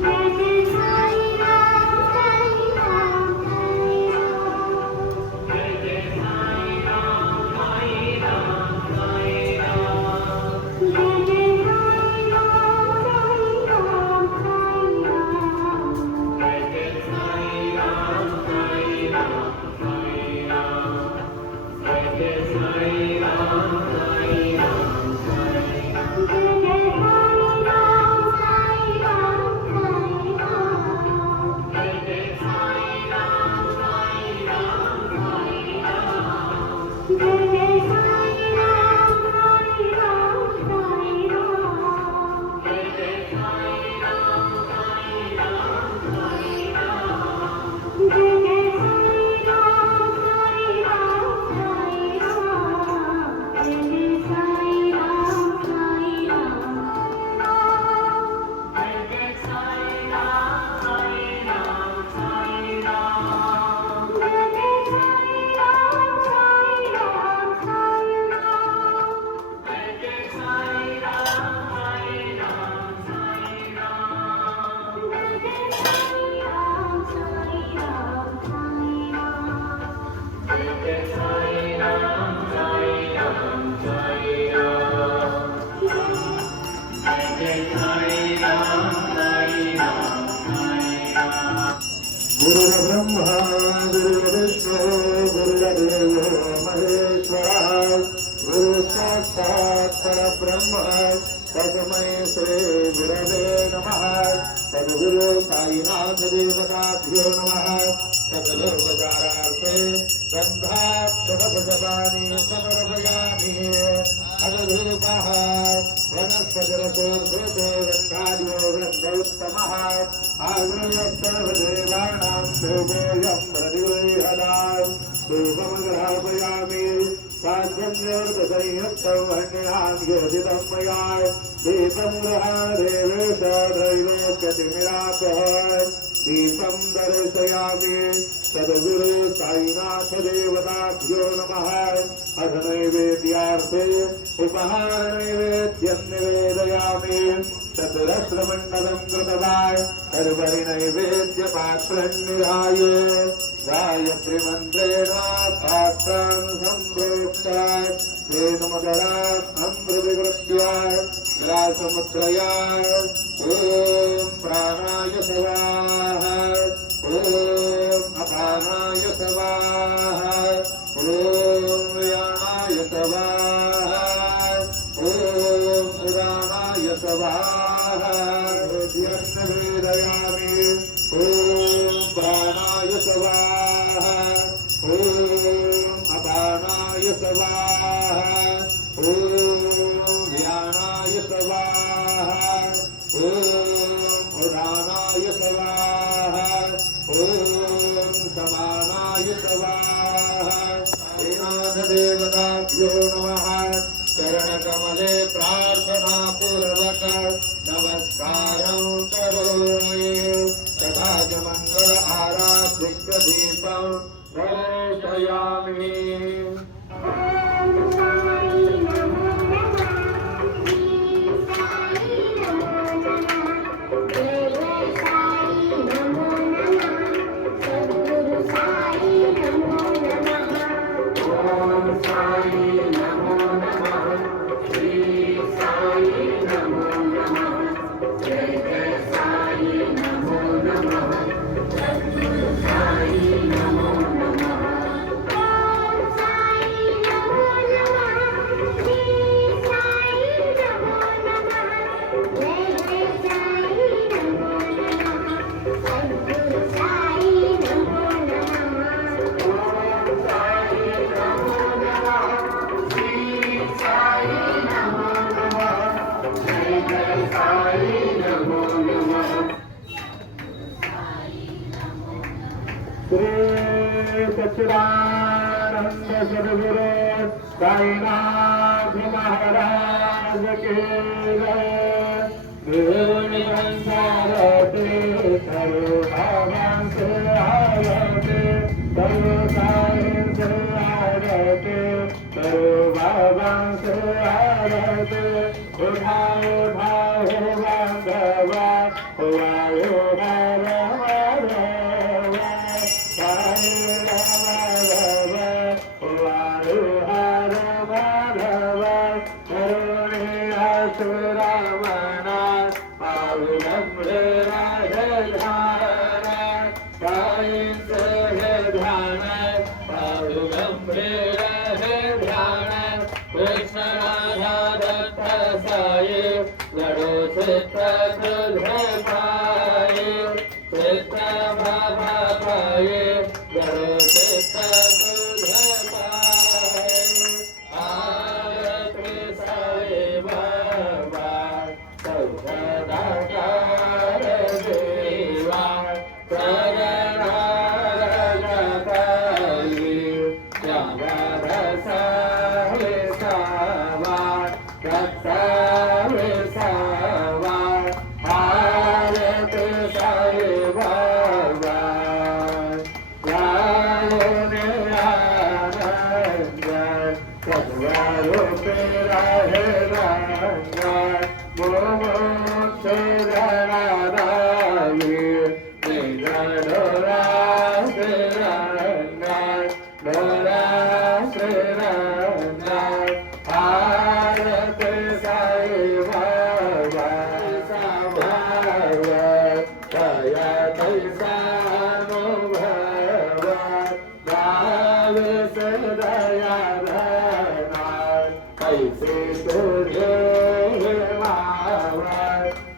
Thank you. गुरुर्ब्रह्मा गुरुर्विष्णू गुरुर्देव महेश्वरा गुरु साक्षात् परब्रह्म तस्मै श्री गुरवे नमः। सद्गुरु साईनाथ देवताभ्यो नमः। सद्गुरुपचारार्थे गन्धाक्षतभुजपानि समर्पयामि। अधूपः वनस्पतिरसोर्भृतो गन्धाद्यो गन्धोत्तमः आग्रयस्तर्वदेवानां धूपोऽयं प्रतिगृह्यताम्। धूपमग्रापयामि साध्यन्योर्दसंयुक्तं वह्न्यां योजितं मया दीपं गृहादेवेश त्रैलोक्यतिमिरापः दीपं दर्शयामि। सद्गुरु साईनाथ देवताभ्यो नमः। अथ नैवेद्यार्थे उपहारनैवेद्यं निवेदयामि। चतुरस्रमण्डलं कृतवान् सर्वरि नैवेद्यपात्रं निधाय गायत्रीमन्त्रेण पात्रं सम्प्रोक्त्य तेन मकरात् अमृतकृत्य ग्रासमुद्रया ॐ प्राणाय स्वाहा ॐ अपानाय स्वाहा ॐ व्यानाय स्वाहा ॐ उदानाय स्वाहा निवेदयामि। ॐ प्राणाय स्वाहा ॐ अपानाय स्वाहा ॐ व्यानाय स्वाहा ॐ उदानाय स्वाहा ॐ समानाय स्वाहा। देवताभ्यो नमः। चरणकमले प्रार्थनापूर्वक नमस्कारं करोमि। तथा च मङ्गल आराधृत्य दीपं दर्शयामि। सच्चिदानंद सद्गुरु साईनाथ महाराज के जय। गुरुनिरंकारते सर्वभावांसे आरते सर्वसायंसे आरते सर्वभावांसे आरते। उठाओ उठाओ बांधवा वायो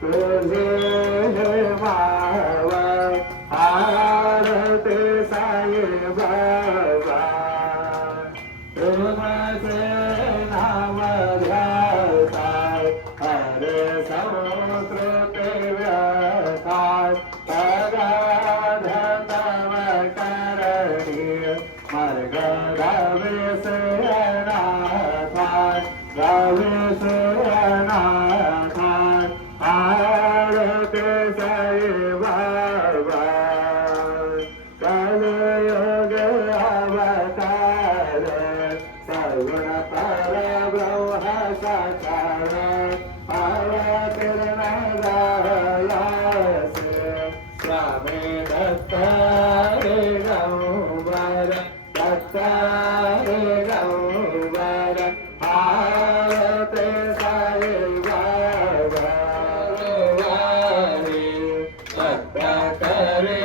तुझे मावा आरती साई बाबा तुमचे नाम ध्याताय हरे समुद्र ते व्यथाय पराधतम करणीय मार्ग गावे से अनाथाय गावे से अनाथाय आरती साई बाबा कलयुग अवतार सर्वण परब्रह्म साकार अवतीर्ण गयास स्वामी दत्त रे गौवर दत्त रे गौवर आरती साई बाबा दत्त करे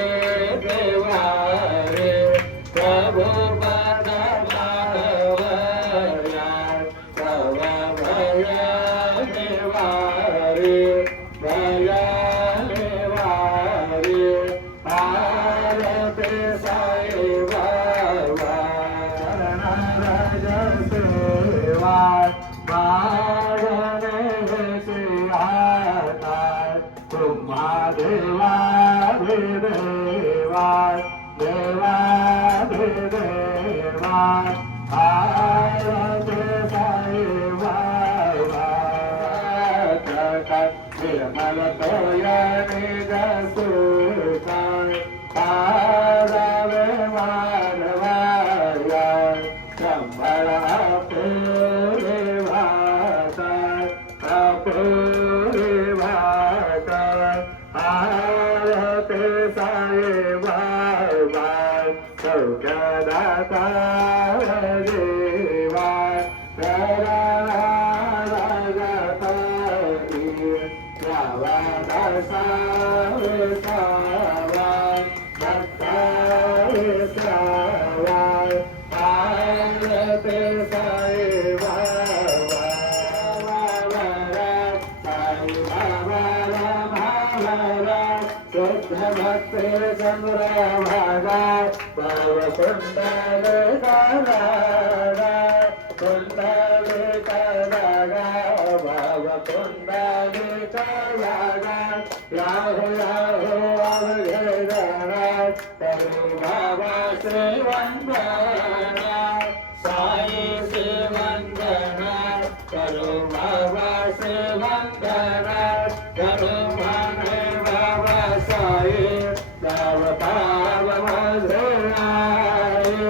देवारे प्रभु पद भावया तव भय निवारे भय निवारे आरती साई बाबा राज सेवा मारणे सिंहाता तुम्हा देवा देवा देवा देवा आरती साई बाबा निर्मल तोयने जसुताय पारवे मानवाया संभळ अपुरे भाताय अपुरे भाताय आरती साई बाबा सौख्यदाता देवा भक्ते चंद्र भागा भाव कुंडल काला कुंडल काला भाव कुंडल काला राहो राहो अवघे जाना करो बाबा से वंदना साई से वंदना करो बाबा से वंदना करो माने बाबा साई पाव पाव माझे आए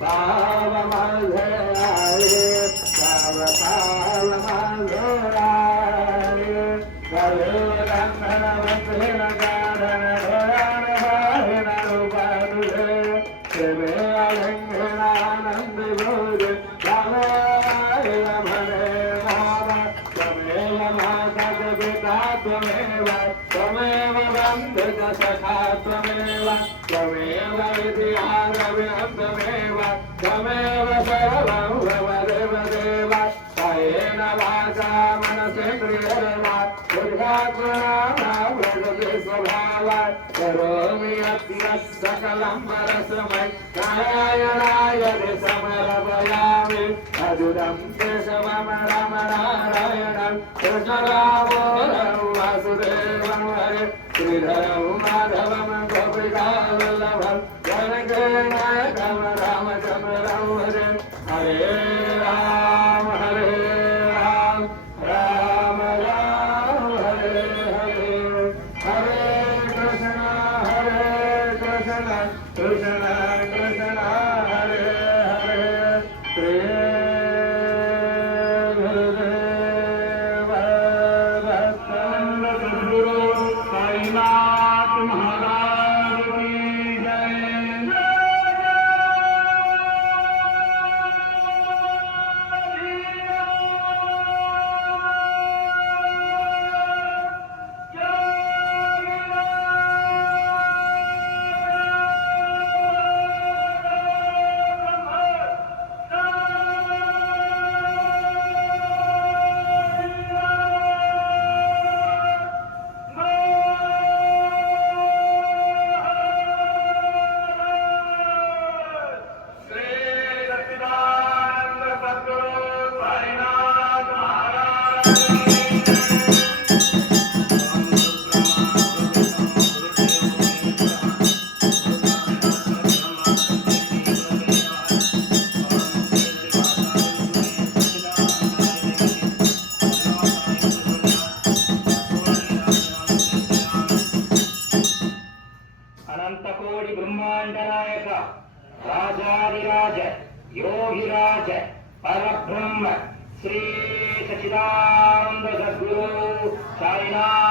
पाव माझे आए पाव पाव माझे आए गले रंगन वंदन कारण धरण भाइन रूपानुजे सेवे अलंघन आनंद भोज रामाय भरे रामा त्वमेव माता पिता त्वमेव त्वमेव बन्धुक सखा त्वमेव त्वमेव विद्यारविणं त्वमेव त्वमेव सर्वं भवदेव देव कायेन वाचा मनसेन्द्रियर्वा बुद्ध्यात्मना प्रकृति स्वभावात् करोमि यत्नः सकलं परस्मै नारायणाय समर्पयामि अजुदं केशवं रामनारायणं कृष्णरामोरं वासुदेवं हरे श्रीधरं माधवं गोपिकावल्लभं जनकनायकं रामचन्द्रं भजे हरे राम राम राम हरे हरे हरे कृष्ण कृष्ण कृष्ण हरे हरे श्री गुरुदेव दत्त सद्गुरु साईनाथ महाराज गणाधिराज योगिराज परब्रह्म श्री सच्चिदानंद सद्गुरु साईनाथ